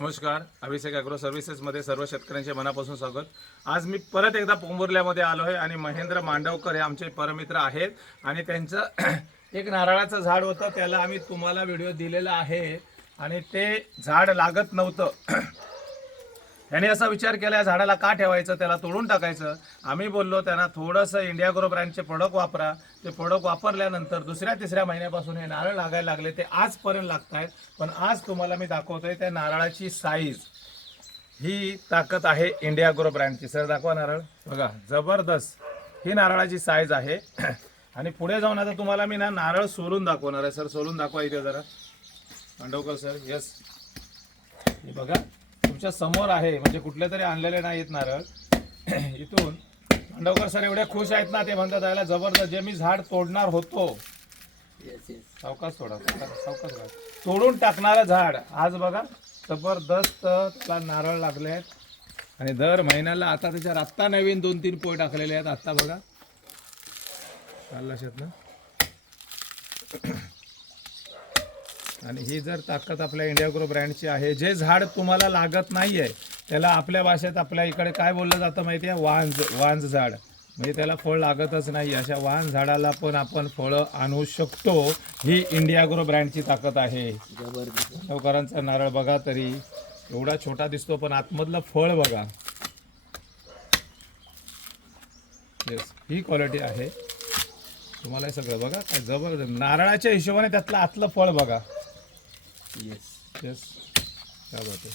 नमस्कार. अभिषेक ॲग्रो सर्व्हिसेसमध्ये सर्व शेतकऱ्यांचे मनापासून स्वागत. आज मी परत एकदा पोंभुर्ल्यामध्ये आलो आहे आणि महेंद्र मांडवकर हे आमचे परमित्र आहेत आणि त्यांचं एक नारळाचं झाड होतं, त्याला आम्ही तुम्हाला व्हिडिओ दिलेला आहे आणि ते झाड लागत नव्हतं. याने असा विचार केला या झाडाला का ठेवायचं, त्याला तोडून टाकायचं. आम्ही बोललो त्यांना थोडंसं इंडिया ग्रो ब्रँडचे प्रोडक्ट वापरा. ते प्रोडक्ट वापरल्यानंतर दुसऱ्या तिसऱ्या महिन्यापासून हे नारळ लागायला लागले. ते आजपर्यंत लागत आहेत. पण आज तुम्हाला मी दाखवतोय त्या नारळाची साईज, ही ताकद आहे इंडिया ग्रो ब्रँडची. सर दाखवा नारळ, बघा जबरदस्त ही नारळाची साईज आहे. आणि पुढे जाऊन आता तुम्हाला मी ना नारळ सोलून दाखवणार आहे. सर सोलून दाखवा इथे जरा, मांडवकर सर. यस, हे बघा तुमच्या समोर आहे, म्हणजे कुठले तरी आणलेले नाहीत नारळ. इथून मांडवकर सर एवढे खुश आहेत ना, ते म्हणतात याला जबरदस्त, जे मी झाड तोडणार होतो, सावकाश तोडा, सावकाश तोडून टाकणारं झाड आज बघा जबरदस्त त्याला नारळ लागले आहेत. आणि दर महिन्याला आता त्याच्यात आत्ता नवीन 2-3 पोय टाकलेले आहेत. आत्ता बघा लक्षात ना. आणि ही जर ताकद आपल्या इंडिया ग्रो ब्रँडची आहे. जे झाड तुम्हाला लागत नाहीये त्याला आपल्या भाषेत आपल्या इकडे काय बोललं जातं माहिती आहे, वांज झाड, म्हणजे त्याला फळ लागतच नाही. अशा वांज झाडाला पण आपण फळं आणू शकतो. ही इंडिया ग्रो ब्रँडची ताकद आहे. गावकरांचा नारळ बघा, तरी एवढा छोटा दिसतो पण आतमधलं फळ बघा. येस, ही क्वालिटी आहे. तुम्हाला हे सगळं बघा काय जबरदस्त नारळाच्या हिशोबाने त्यातलं आतलं फळ बघा. येस येस, काय बात आहे,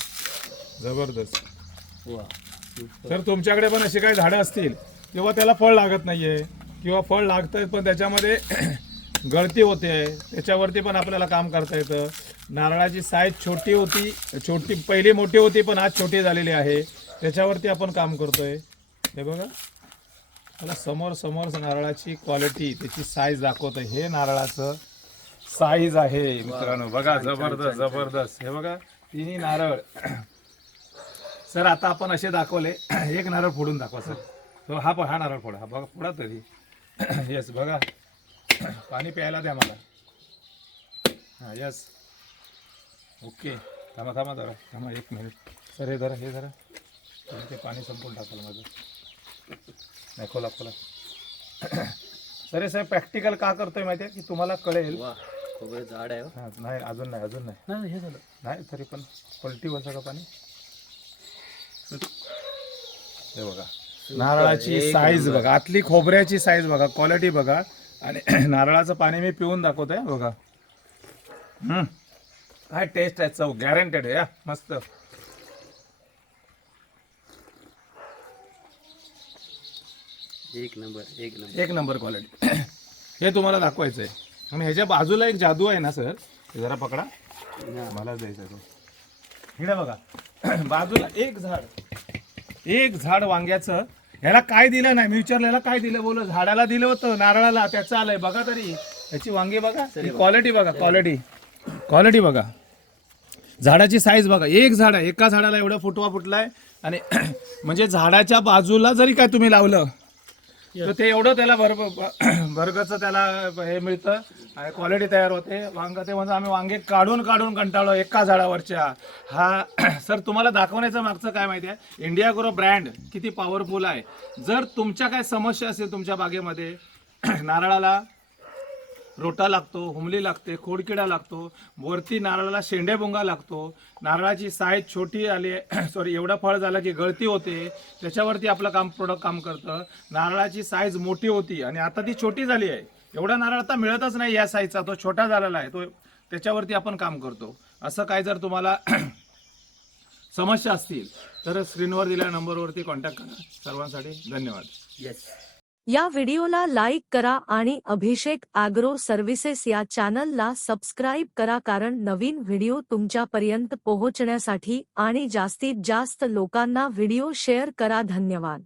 जबरदस्त. तर तुमच्याकडे पण अशी काही झाडं असतील किंवा त्याला फळ लागत नाहीये किंवा फळ लागतंय पण त्याच्यामध्ये गळती होते, त्याच्यावरती पण आपल्याला काम करता येतं. नारळाची साईज छोटी होती, पहिली मोठी होती पण आज छोटी झालेली आहे, त्याच्यावरती आपण काम करतोय. हे बघा मला समोर नारळाची क्वालिटी, त्याची साईज दाखवतोय. हे नारळाचं साईज आहे मित्रांनो, बघा जबरदस्त. हे बघा तिन्ही नारळ. सर आता आपण असे दाखवले, एक नारळ फोडून दाखवा सर. तो हा नारळ फोडा, हा बघा फोडा तरी. येस बघा, पाणी प्यायला द्या मला. हां यस, ओके. थांबा जरा, थांबा 1 मिनिट. सर हे जरा ते पाणी संपून टाकाल माझं. नाही खोला. सर साहेब प्रॅक्टिकल का करतोय माहिती आहे की तुम्हाला कळेल. झाड आहे. हां नाही, अजून नाही हे झालं नाही, तरी पण पलटी होतं का पाणी. हे बघा नारळाची साईज बघा, आतली खोबऱ्याची साईज बघा, क्वालिटी बघा. आणि नारळाचं पाणी मी पिऊन दाखवतोय बघा. काय टेस्ट आहे, चव गॅरंटेड आहे. मस्त. एक नंबर क्वालिटी. हे तुम्हाला दाखवायचं आहे. आणि ह्याच्या बाजूला एक जादू आहे ना सर, हे जरा पकडा, मला द्यायचं तो. इकडे बघा बाजूला एक झाड वांग्याचं. ह्याला काय दिलं नाही, मी विचारलं ह्याला काय दिलं, बोल झाडाला दिलं होतं, नारळाला, त्याचं आलंय बघा. तरी ह्याची वांगी बघा, क्वालिटी बघा, क्वालिटी बघा, झाडाची साईज बघा. एक झाड आहे, एका झाडाला एवढा फुटवा फुटलाय. आणि म्हणजे झाडाच्या बाजूला जरी काय तुम्ही लावलं तर ते एवढं त्याला भरगचं त्याला हे मिळतं आणि क्वालिटी तयार होते. ते म्हणजे आम्ही वांगे काढून कंटाळलो एका झाडावरच्या. हा सर तुम्हाला दाखवण्याचं मागचं काय माहिती आहे, इंडिया ग्रो ब्रँड किती पॉवरफुल आहे. जर तुमच्या काय समस्या असेल तुमच्या बागेमध्ये, नारळाला रोटा लागतो, हुमली लागते, खोडकिडा लागतो, वरती नारळाला शेंडेभुंगा लागतो, नारळाची साईज छोटी आली सॉरी एवढं फळ झालं की गळती होते, त्याच्यावरती आपलं प्रोडक्ट काम करतं. नारळाची साईज मोठी होती आणि आता ती छोटी झाली आहे. एवढा नारळ आता मिळतच नाही या साईजचा, तो छोटा झालेला आहे, तो त्याच्यावरती आपण काम करतो. असं काय जर तुम्हाला समस्या असतील तर स्क्रीनवर दिलेल्या नंबरवरती कॉन्टॅक्ट करा. सर्वांसाठी धन्यवाद. येस. या व्हिडिओला लाईक करा आणि अभिषेक ॲग्रो सर्व्हिसेस या चॅनलला सबस्क्राईब करा, कारण नवीन व्हिडिओ तुमच्यापर्यंत पोहोचण्यासाठी आणि जास्तीत जास्त लोकांना व्हिडिओ शेअर करा. धन्यवाद.